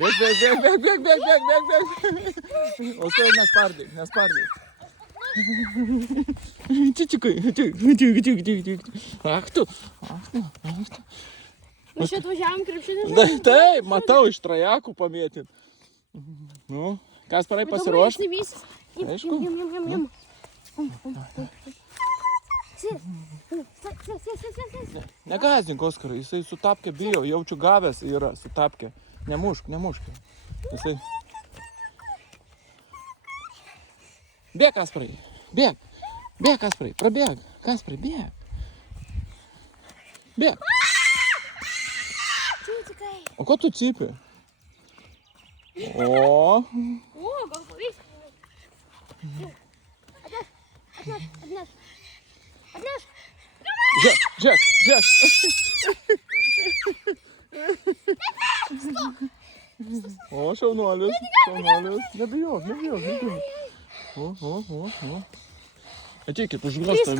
Bėg. O stai nespardyk. Čičiukai. Ach tu. Mes čia atvažiavom krepšinį. Taip, matau, iš trajakų pamėtin. Nu, Kasparai, pasiruošk. Aišku. Negąsdink, Oskarai, jisai su tapke bijo, jaučiu gavęs yra su tapke. Nemušk. Jisai... Bėg, Kasparai, bėg, Kasparai, prabėg, Kasparai, bėg. O ko tu cypi? O, gal pavyks. Atneš. Žiūrėk. O, šaunuolis. Nebijok. O. Ateikit, užglostam.